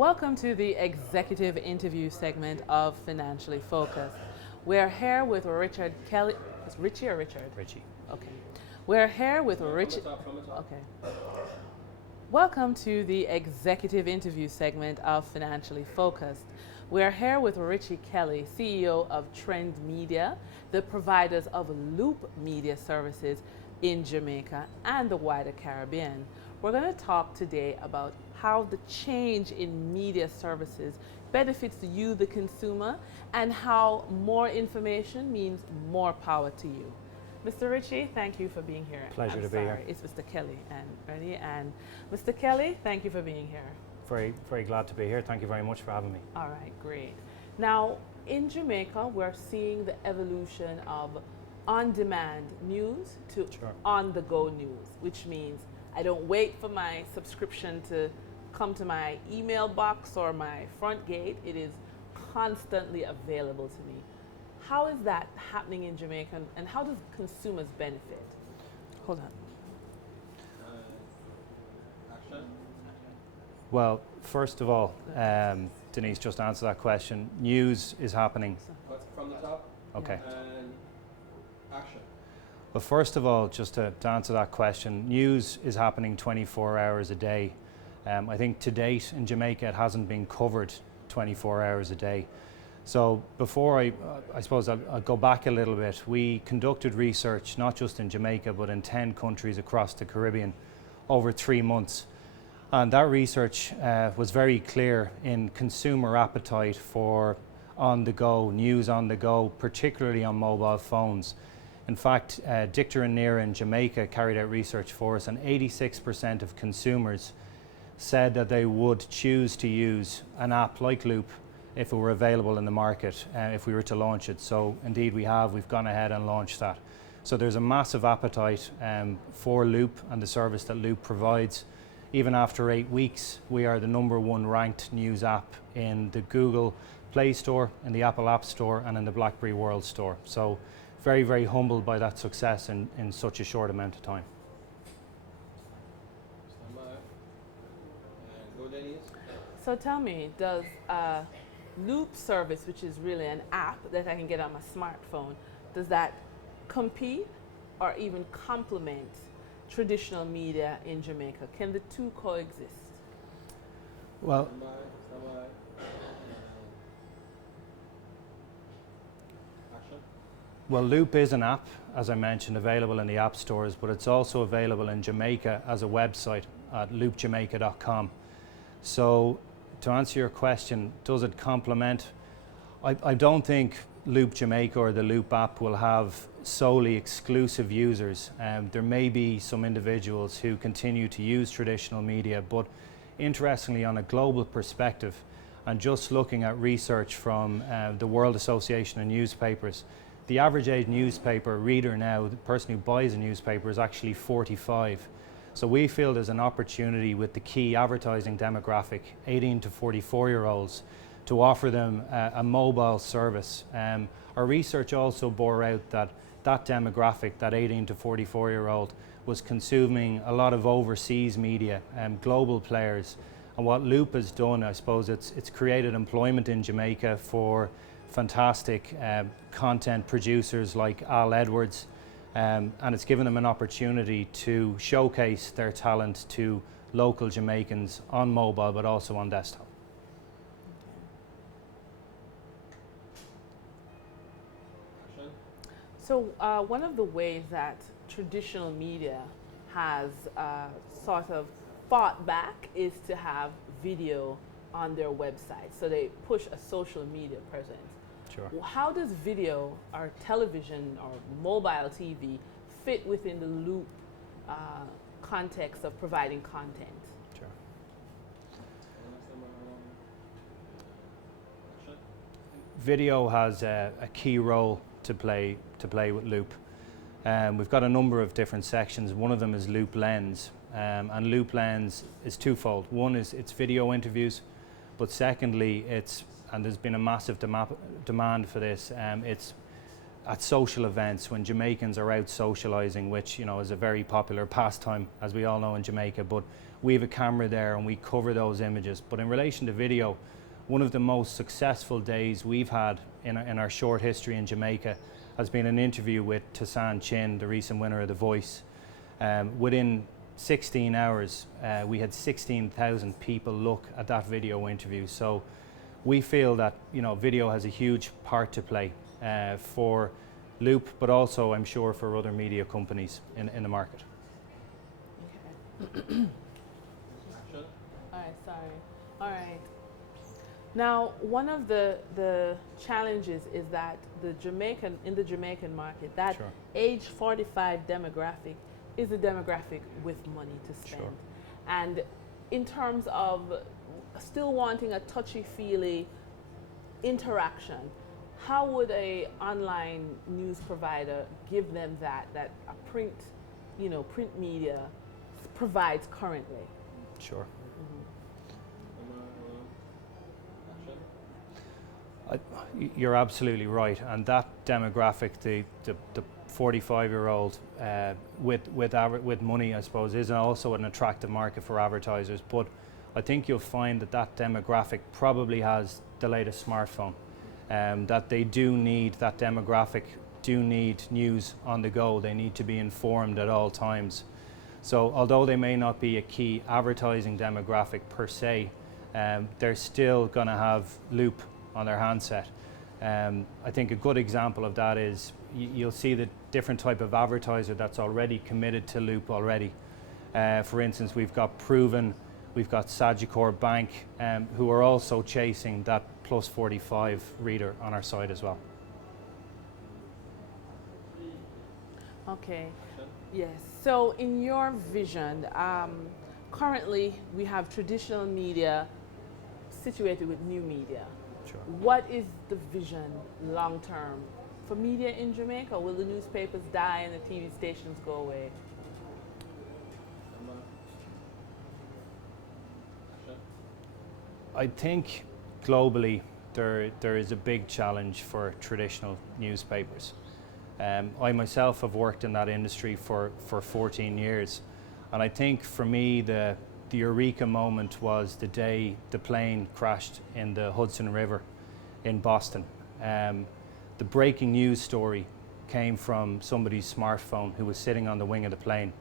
Welcome to the executive interview segment of Financially Focused. We're here with Richard Kelly. Is Richie or Richard? Richie. Okay. We're here with Richard. Okay. Welcome to the executive interview segment of Financially Focused. We're here with Richie Kelly, CEO of Trend Media, the providers of Loop Media Services in Jamaica and the wider Caribbean. We're going to talk today about how the change in media services benefits you, the consumer, and how more information means more power to you. Mr. Ritchie, thank you for being here. Pleasure to be here. It's Mr. Kelly and ready. And Mr. Kelly, thank you for being here. Very, very glad to be here. Thank you very much for having me. All right, great. Now, in Jamaica, we're seeing the evolution of on-demand news to on-the-go news, which means I don't wait for my subscription to come to my email box or my front gate. It is constantly available to me. How is that happening in Jamaica, and how does consumers benefit? Hold on. Action. Well, first of all, Denise just answered that question. News is happening. From the top. Okay. And action. Well, first of all, just to answer that question, news is happening 24 hours a day. I think to date in Jamaica it hasn't been covered 24 hours a day. So before I suppose I'll go back a little bit. We conducted research not just in Jamaica but in 10 countries across the Caribbean over 3 months. And that research was very clear in consumer appetite for on-the-go, news on the go, particularly on mobile phones. In fact, Dictor and Nera in Jamaica carried out research for us, and 86% of consumers said that they would choose to use an app like Loop if it were available in the market, if we were to launch it. So indeed we've gone ahead and launched that. So there's a massive appetite for Loop and the service that Loop provides. Even after 8 weeks, we are the #1 ranked news app in the Google Play Store, in the Apple App Store, and in the BlackBerry World Store. So very, very humbled by that success in such a short amount of time. Stand by. And go, Denise. So tell me, does Loop service, which is really an app that I can get on my smartphone, does that compete or even complement traditional media in Jamaica? Can the two coexist? Well, Stand by. Stand by. Action. Well, Loop is an app, as I mentioned, available in the app stores, but it's also available in Jamaica as a website at loopjamaica.com. So to answer your question, does it complement? I don't think Loop Jamaica or the Loop app will have solely exclusive users. There may be some individuals who continue to use traditional media, but interestingly, on a global perspective, and just looking at research from the World Association of Newspapers, the average age newspaper reader now, the person who buys a newspaper, is actually 45. So we feel there's an opportunity with the key advertising demographic, 18 to 44-year-olds, to offer them a mobile service. Our research also bore out that demographic, that 18 to 44-year-old, was consuming a lot of overseas media, global players. And what Loop has done, I suppose, it's created employment in Jamaica for fantastic content producers like Al Edwards, and it's given them an opportunity to showcase their talent to local Jamaicans on mobile but also on desktop. Action. So one of the ways that traditional media has sort of fought back is to have video on their website. So they push a social media presence. Sure. How does video or television or mobile TV fit within the Loop context of providing content? Sure. Action. Video has a key role to play with Loop. We've got a number of different sections. One of them is Loop Lens, and Loop Lens is twofold. One is it's video interviews, but secondly and there's been a massive demand for this, it's at social events when Jamaicans are out socializing, which is a very popular pastime, as we all know, in Jamaica. But we have a camera there and we cover those images. But in relation to video, one of the most successful days we've had in our short history in Jamaica has been an interview with Tasan Chin, the recent winner of The Voice. Within 16 hours, we had 16,000 people look at that video interview. So we feel that video has a huge part to play for Loop, but also I'm sure for other media companies in the market. Okay. Action. All right, sorry. All right. Now, one of the challenges is that in the Jamaican market, that Sure. age 45 demographic is a demographic with money to spend. Sure. And in terms of still wanting a touchy-feely interaction, how would a online news provider give them that a print media provides currently? Sure. Action. You're absolutely right, and that demographic, the 45-year-old with money, I suppose, is also an attractive market for advertisers. But I think you'll find that demographic probably has the latest smartphone. That they do need, that demographic do need news on the go. They need to be informed at all times. So although they may not be a key advertising demographic per se, they're still going to have Loop on their handset. I think a good example of that is you'll see the different type of advertiser that's already committed to Loop already. For instance, we've got Proven, we've got Sagicor Bank, who are also chasing that plus 45 reader on our site as well. Okay. Yes. So in your vision, currently we have traditional media situated with new media. Sure. What is the vision long term for media in Jamaica? Will the newspapers die and the TV stations go away? Action. I think globally there is a big challenge for traditional newspapers. I myself have worked in that industry for 14 years, and I think for me the eureka moment was the day the plane crashed in the Hudson River in Boston. The breaking news story came from somebody's smartphone who was sitting on the wing of the plane,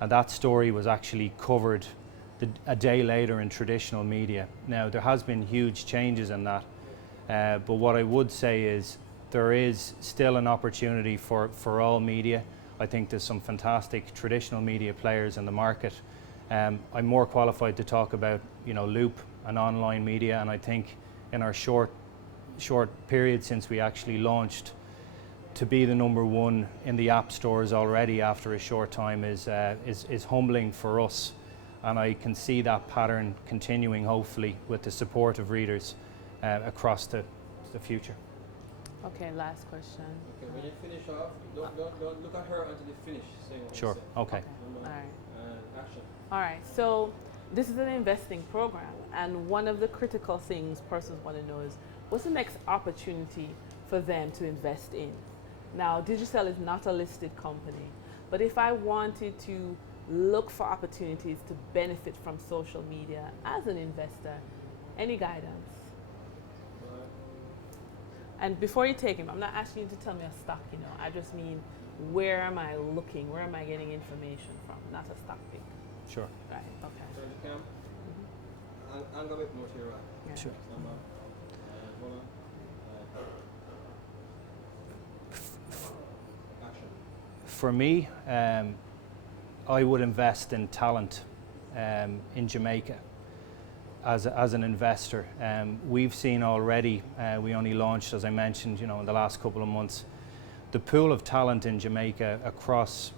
and that story was actually covered a day later in traditional media. Now there has been huge changes in that, but what I would say is there is still an opportunity for all media. I think there's some fantastic traditional media players in the market. I'm more qualified to talk about Loop and online media, and I think in our short period since we actually launched, to be the #1 in the app stores already after a short time is humbling for us, and I can see that pattern continuing hopefully with the support of readers across the future. Okay, last question. Okay, when you finish off, don't look at her until you finish saying what Sure. you say. Okay. All right. And action. All right. So this is an investing program, and one of the critical things persons want to know is what's the next opportunity for them to invest in? Now, Digicel is not a listed company, but if I wanted to look for opportunities to benefit from social media as an investor, any guidance? And before you take him, I'm not asking you to tell me a stock, I just mean where am I looking? Where am I getting information from? Not a stock pick. Sure. Right, okay. Turn the cam. And go a bit more to your right. Yeah. Sure. Stand up. Hold on. Action. For me, I would invest in talent in Jamaica as an investor. We've seen already, we only launched, as I mentioned, in the last couple of months, the pool of talent in Jamaica across,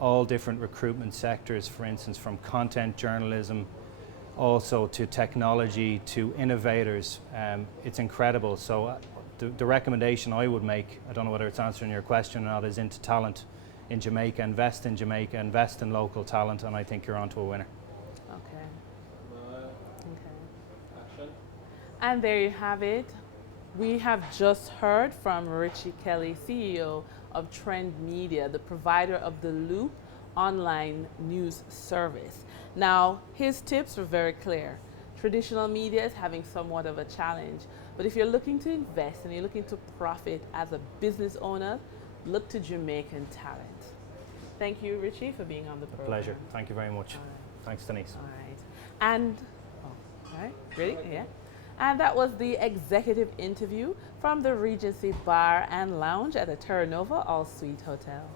all different recruitment sectors, for instance, from content journalism, also to technology, to innovators. It's incredible. So the recommendation I would make, I don't know whether it's answering your question or not, is into talent in Jamaica, invest in local talent, and I think you're onto a winner. Okay. Smile. Okay. Action. And there you have it. We have just heard from Richie Kelly, CEO of Trend Media, the provider of the Loop online news service. Now, his tips were very clear. Traditional media is having somewhat of a challenge, but if you're looking to invest and you're looking to profit as a business owner, look to Jamaican talent. Thank you, Richie, for being on the program. Pleasure. Thank you very much. All right. Thanks, Denise. All right. And, all right, ready? Yeah. And that was the executive interview from the Regency Bar and Lounge at the Terra Nova All Suite Hotel.